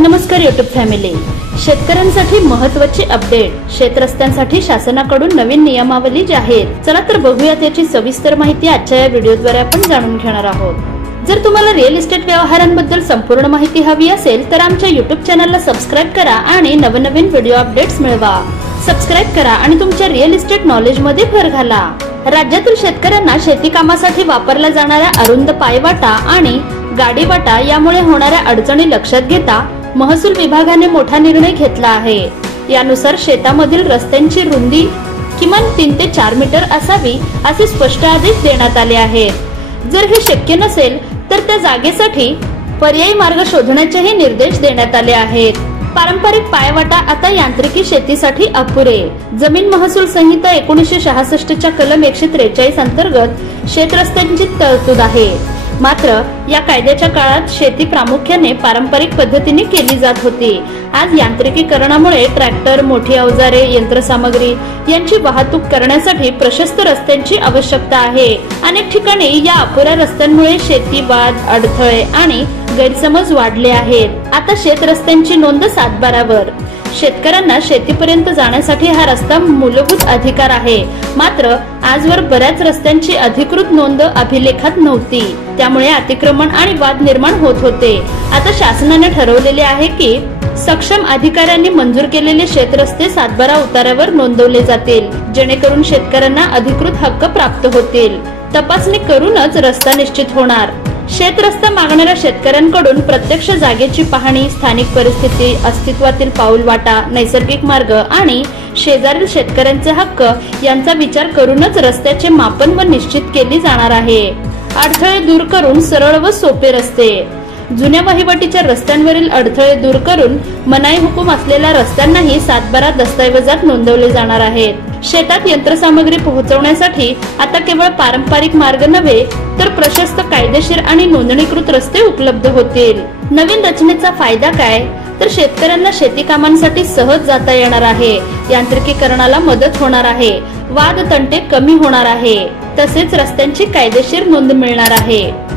नमस्कार YouTube family. शेतकऱ्यांसाठी महत्त्वाची अपडेट, शेत रस्त्यांसाठी शासनाकडून नवीन नियमावली जाहीर। चला तर बघूयात याची सविस्तर माहिती आजच्या या व्हिडिओद्वारे आपण जाणून घेणार आहोत। जर तुम्हाला रिअल इस्टेट व्यवहारांबद्दल संपूर्ण माहिती हवी असेल तर आमच्या यूट्यूब चॅनलला सबस्क्राइब करा आणि नवनवीन व्हिडिओ अपडेट्स मिळवा। सबस्क्राइब करा आणि तुमच्या रिअल इस्टेट नॉलेज मध्ये भर घाला। राज्यातील शेतकऱ्यांना शेती कामासाठी वापरला जाणाऱ्या अरुंद पायवाटा आणि गाडीवाटा यामुळे होणाऱ्या अडचणी लक्षात घेता महसूल विभागाने मोठा निर्णय घेतला आहे। यानुसार शेतामधील रस्त्यांची रुंदी किमान 3 ते 4 मीटर असावी असे स्पष्ट आदेश देण्यात आले आहेत। जर हे शक्य नसेल तर त्या जागेसाठी पर्यायी मार्ग शोधण्याचेही निर्देश देण्यात आले आहेत। पारंपरिक पायवाटा आता यांत्रिकी शेतीसाठी अपुरे। जमीन महसूल संहिता 1966 च्या कलम 143 अंतर्गत शेत रस्त्यांची तरतूद आहे। मात्र या कायद्याच्या काळात शेती प्रामुख्याने पारंपरिक पद्धतीने केली जात होती। आज यांत्रिकीकरणामुळे ट्रॅक्टर, मोठी अवजारे, यंत्रसामग्री यांची वाहतूक करण्यासाठी प्रशस्त रस्त्यांची आवश्यकता आहे। अनेक ठिकाणी या अपुऱ्या रस्त्यांमुळे शेती वाद, अडथळे आणि गैरसमज वाढले आहेत। आता शेत रस्त्यांची नोंद 7/12 वर। शेतकऱ्यांना शेतीपर्यंत जाण्यासाठी हा रस्ता मूलभूत अधिकार आहे। मात्र आजवर बऱ्याच रस्त्यांची अधिकृत नोंद अभिलेखात नव्हती, त्यामुळे अतिक्रमण आणि वाद निर्माण होत होते। आता शासनाने ठरवलेले आहे की सक्षम अधिकाऱ्यांनी मंजूर केलेले शेतरस्ते 7/12 उतार्यावर नोंदवले जातील, जेणेकरून शेतकऱ्यांना अधिकृत हक्क प्राप्त होतील। तपासणी करूनच रस्ता निश्चित होणार। शेत रस्ता मागणाऱ्या शेतकऱ्यांकडून प्रत्यक्ष जागेची पाहणी, स्थानिक परिस्थिती, अस्तित्वातील पाऊलवाटा, नैसर्गिक मार्ग आणि शेजारील शेतकऱ्यांचे हक्क यांचा विचार करूनच रस्त्याचे मापन व निश्चित केली जाणार आहे। अडथळे दूर करून सरळ व सोपे रस्ते। जुन्या वहिवाटीच्या रस्त्यांवरील अडथळे दूर करून मनाई हुकूम असलेल्या रस्त्यांनाही 7/12 दस्तऐवजात नोंदवले जाणार आहेत। शेतात यंत्रसामग्री पोहोचवण्यासाठी आता केवळ पारंपरिक मार्ग नव्हे तर प्रशस्त, कायदेशीर आणि नोंदणीकृत रस्ते उपलब्ध होतील। नवीन रचनेचा फायदा काय तर शेतकऱ्यांना शेती कामांसाठी सहज जाता येणार आहे, यांत्रिकीकरणाला मदत होणार आहे, वाद तंटे कमी होणार आहे, तसेच रस्त्यांची कायदेशीर नोंद मिळणार आहे।